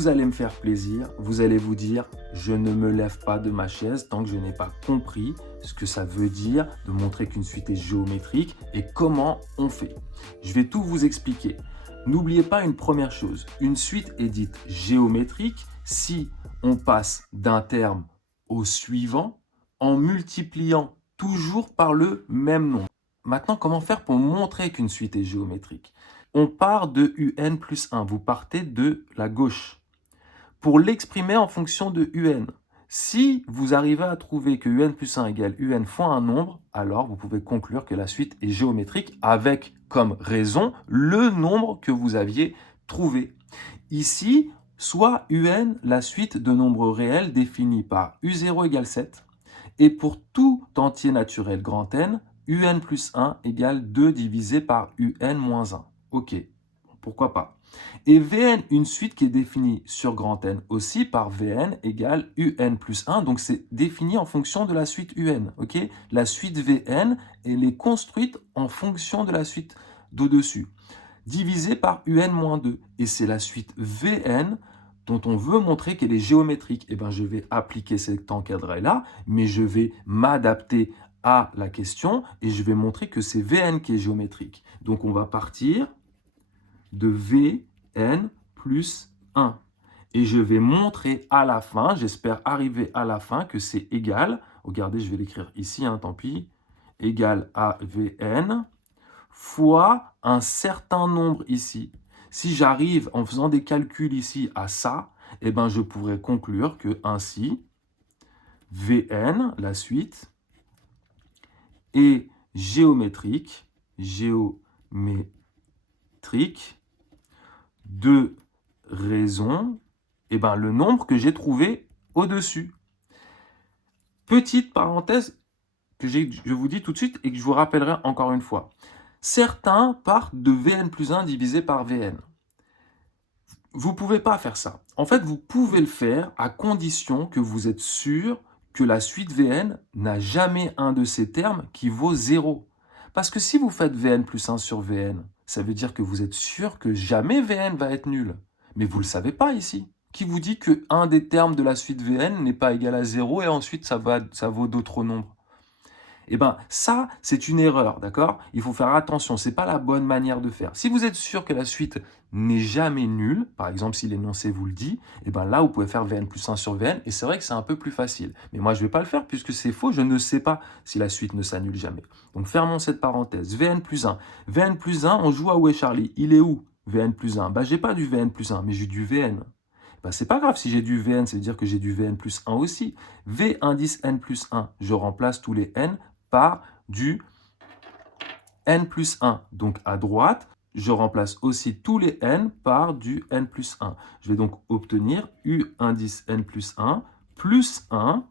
vous allez me faire plaisir, vous allez vous dire « Je ne me lève pas de ma chaise tant que je n'ai pas compris ce que ça veut dire de montrer qu'une suite est géométrique et comment on fait. » Je vais tout vous expliquer. N'oubliez pas une première chose, une suite est dite géométrique si on passe d'un terme au suivant en multipliant toujours par le même nombre. Maintenant, comment faire pour montrer qu'une suite est géométrique? On part de un plus 1, vous partez de la gauche. Pour l'exprimer en fonction de un, si vous arrivez à trouver que un plus 1 égale un fois un nombre, alors vous pouvez conclure que la suite est géométrique avec comme raison le nombre que vous aviez trouvé. Ici, soit un, la suite de nombres réels définie par u0 égale 7, et pour tout entier naturel grand N, un plus 1 égale 2 divisé par un moins 1. Ok, pourquoi pas. Et Vn, une suite qui est définie sur grand N aussi par Vn égale un plus 1, donc c'est défini en fonction de la suite un. Ok, la suite Vn, elle est construite en fonction de la suite d'au-dessus, divisé par un moins 2. Et c'est la suite Vn dont on veut montrer qu'elle est géométrique. Et bien, je vais appliquer cet encadré-là, mais je vais m'adapter à la question et je vais montrer que c'est Vn qui est géométrique. Donc, on va partir de Vn plus 1. Et je vais montrer à la fin, j'espère arriver à la fin, que c'est égal, regardez, je vais l'écrire ici, tant pis, égal à Vn fois un certain nombre ici. Si j'arrive en faisant des calculs ici à ça, eh ben je pourrais conclure que ainsi, Vn, la suite, est géométrique de raison, eh ben, le nombre que j'ai trouvé au-dessus. Petite parenthèse que je vous dis tout de suite et que je vous rappellerai encore une fois. Certains partent de Vn plus 1 divisé par Vn. Vous ne pouvez pas faire ça. En fait, vous pouvez le faire à condition que vous êtes sûr que la suite Vn n'a jamais un de ces termes qui vaut 0. Parce que si vous faites Vn plus 1 sur Vn, ça veut dire que vous êtes sûr que jamais Vn va être nul. Mais vous ne le savez pas ici. Qui vous dit qu'un des termes de la suite Vn n'est pas égal à 0 et ensuite ça vaut d'autres nombres? Eh bien, ça, c'est une erreur, d'accord? Il faut faire attention, ce n'est pas la bonne manière de faire. Si vous êtes sûr que la suite n'est jamais nulle, par exemple, si l'énoncé vous le dit, eh bien là, vous pouvez faire Vn plus 1 sur Vn, et c'est vrai que c'est un peu plus facile. Mais moi, je ne vais pas le faire puisque c'est faux, je ne sais pas si la suite ne s'annule jamais. Donc, fermons cette parenthèse. Vn plus 1. Vn plus 1, on joue à où est Charlie? Il est où, Vn plus 1? Je n'ai pas du Vn plus 1, mais j'ai du Vn. C'est pas grave, si j'ai du Vn, ça veut dire que j'ai du Vn plus 1 aussi. V indice n plus 1, je remplace tous les n par du n plus 1. Donc à droite, je remplace aussi tous les n par du n plus 1. Je vais donc obtenir u indice n plus 1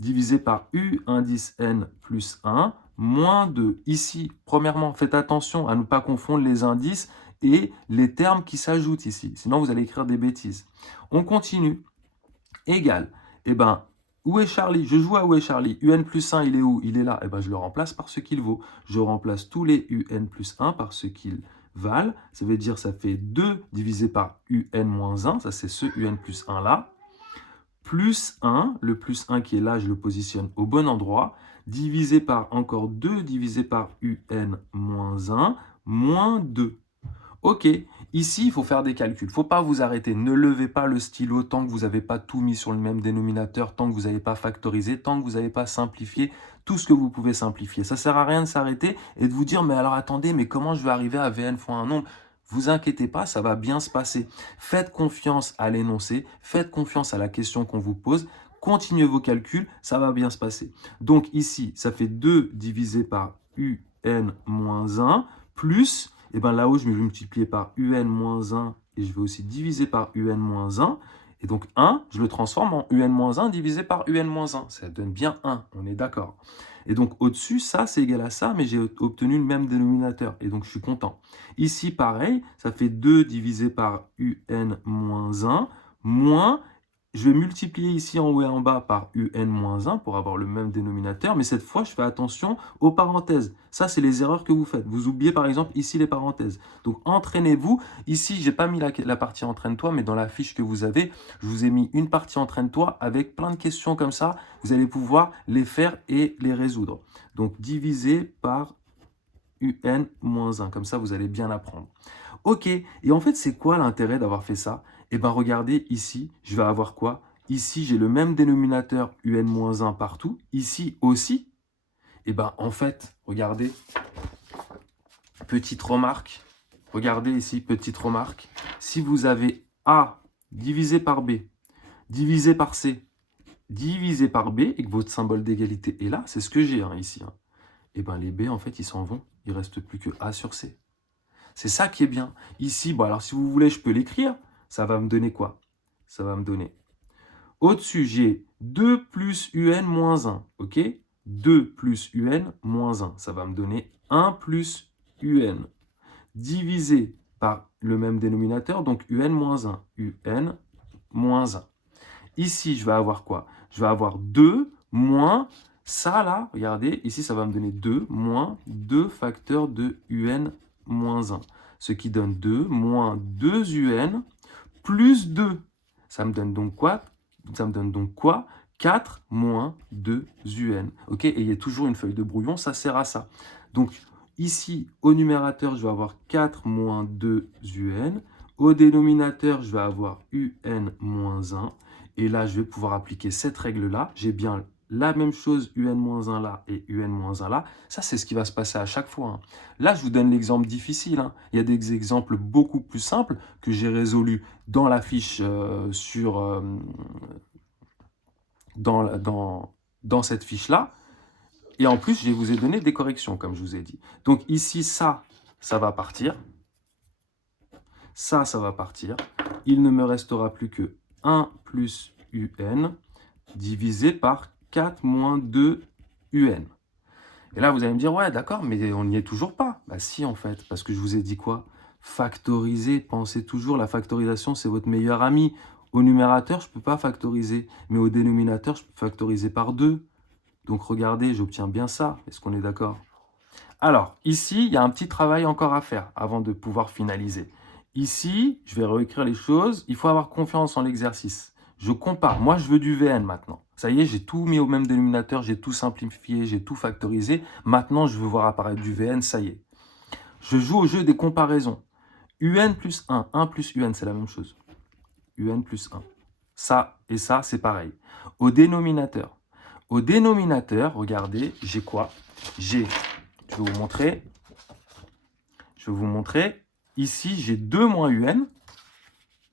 divisé par u indice n plus 1 moins 2. Ici, premièrement, faites attention à ne pas confondre les indices et les termes qui s'ajoutent ici. Sinon, vous allez écrire des bêtises. On continue. Égal. Eh bien, où est Charlie? Je joue à où est Charlie? Un plus 1, il est où? Il est là. Eh bien, je le remplace par ce qu'il vaut. Je remplace tous les un plus 1 par ce qu'ils valent. Ça veut dire que ça fait 2 divisé par un moins 1. Ça, c'est ce un plus 1 là. Plus 1, le plus 1 qui est là, je le positionne au bon endroit. Divisé par encore 2 divisé par un moins 1 moins 2. Ok, ici, il faut faire des calculs. Il ne faut pas vous arrêter. Ne levez pas le stylo tant que vous n'avez pas tout mis sur le même dénominateur, tant que vous n'avez pas factorisé, tant que vous n'avez pas simplifié tout ce que vous pouvez simplifier. Ça ne sert à rien de s'arrêter et de vous dire, mais alors attendez, mais comment je vais arriver à Vn fois un nombre? Vous inquiétez pas, ça va bien se passer. Faites confiance à l'énoncé, faites confiance à la question qu'on vous pose, continuez vos calculs, ça va bien se passer. Donc ici, ça fait 2 divisé par un moins 1 plus... Et bien là-haut, je vais multiplier par un moins 1 et je vais aussi diviser par un moins 1. Et donc 1, je le transforme en un moins 1 divisé par un moins 1. Ça donne bien 1, on est d'accord. Et donc au-dessus, ça c'est égal à ça, mais j'ai obtenu le même dénominateur. Et donc je suis content. Ici, pareil, ça fait 2 divisé par un moins 1 moins je vais multiplier ici en haut et en bas par UN-1 pour avoir le même dénominateur, mais cette fois, je fais attention aux parenthèses. Ça, c'est les erreurs que vous faites. Vous oubliez par exemple ici les parenthèses. Donc, entraînez-vous. Ici, je n'ai pas mis la partie entraîne-toi, mais dans la fiche que vous avez, je vous ai mis une partie entraîne-toi avec plein de questions comme ça. Vous allez pouvoir les faire et les résoudre. Donc, divisé par UN-1. Comme ça, vous allez bien apprendre. Ok, et en fait, c'est quoi l'intérêt d'avoir fait ça? Eh bien, regardez ici, je vais avoir quoi? Ici, j'ai le même dénominateur UN-1 partout. Ici aussi. Eh bien, en fait, regardez, petite remarque. Regardez ici, petite remarque. Si vous avez A divisé par B, divisé par C, divisé par B, et que votre symbole d'égalité est là, c'est ce que j'ai ici. Eh bien, les B, en fait, ils s'en vont. Il ne reste plus que A sur C. C'est ça qui est bien. Ici, bon, alors si vous voulez, je peux l'écrire. Ça va me donner quoi? Ça va me donner. Au-dessus, j'ai 2 plus UN moins 1. OK? 2 plus UN moins 1. Ça va me donner 1 plus UN. Divisé par le même dénominateur, donc UN moins 1. UN moins 1. Ici, je vais avoir quoi? Je vais avoir 2 moins ça là. Regardez, ici, ça va me donner 2 moins 2 facteurs de UN moins 1. Ce qui donne 2 moins 2 UN plus 2. Ça me donne donc quoi? Ça me donne donc quoi? 4 moins 2 UN. OK? Et il y a toujours une feuille de brouillon, ça sert à ça. Donc, ici, au numérateur, je vais avoir 4 moins 2 UN. Au dénominateur, je vais avoir UN moins 1. Et là, je vais pouvoir appliquer cette règle-là. J'ai bien la même chose, UN-1 là et UN-1 là. Ça, c'est ce qui va se passer à chaque fois. Là, je vous donne l'exemple difficile. Il y a des exemples beaucoup plus simples que j'ai résolus dans la fiche dans cette fiche-là. Et en plus, je vous ai donné des corrections, comme je vous ai dit. Donc ici, ça va partir. Ça va partir. Il ne me restera plus que 1 plus UN divisé par 4 moins 2 UN. Et là, vous allez me dire, ouais, d'accord, mais on n'y est toujours pas. Bah si, en fait, parce que je vous ai dit quoi? Factoriser, pensez toujours, la factorisation, c'est votre meilleur ami. Au numérateur, je ne peux pas factoriser, mais au dénominateur, je peux factoriser par 2. Donc, regardez, j'obtiens bien ça. Est-ce qu'on est d'accord? Alors, ici, il y a un petit travail encore à faire avant de pouvoir finaliser. Ici, je vais réécrire les choses. Il faut avoir confiance en l'exercice. Je compare. Moi, je veux du VN maintenant. Ça y est, j'ai tout mis au même dénominateur, j'ai tout simplifié, j'ai tout factorisé. Maintenant, je veux voir apparaître du VN, ça y est. Je joue au jeu des comparaisons. UN plus 1, 1 plus UN, c'est la même chose. UN plus 1. Ça et ça, c'est pareil. Au dénominateur, regardez, j'ai quoi? J'ai, je vais vous montrer. Ici, j'ai 2 moins UN.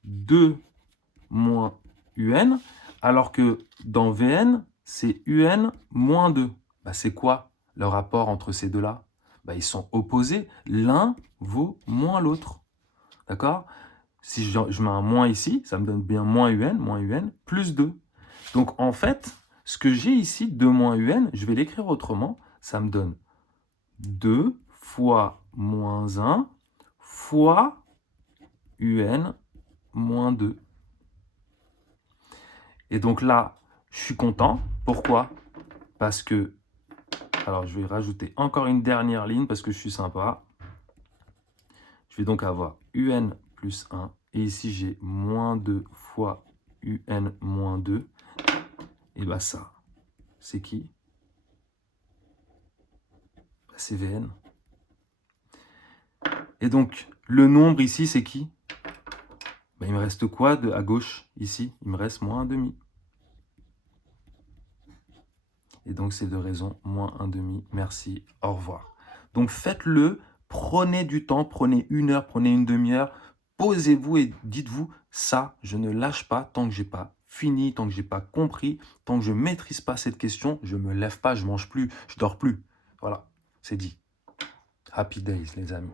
2 moins UN. Alors que dans VN, c'est UN moins 2. Bah, c'est quoi le rapport entre ces deux-là? Bah, ils sont opposés. L'un vaut moins l'autre. D'accord? Si je mets un moins ici, ça me donne bien moins UN, plus 2. Donc, en fait, ce que j'ai ici, 2 moins UN, je vais l'écrire autrement. Ça me donne 2 fois moins 1 fois UN moins 2. Et donc là, je suis content. Pourquoi? Parce que, alors je vais rajouter encore une dernière ligne parce que je suis sympa. Je vais donc avoir UN plus 1. Et ici, j'ai moins 2 fois UN moins 2. Et bien ça, c'est qui? C'est VN. Et donc, le nombre ici, c'est qui? Ben, il me reste quoi à gauche, ici? Il me reste moins 1,5. Et donc, c'est de raison, moins 1,5. Merci, au revoir. Donc, faites-le, prenez du temps, prenez 1 heure, prenez une demi-heure, posez-vous et dites-vous, ça, je ne lâche pas tant que je n'ai pas fini, tant que je n'ai pas compris, tant que je ne maîtrise pas cette question, je ne me lève pas, je ne mange plus, je ne dors plus. Voilà, c'est dit. Happy days, les amis.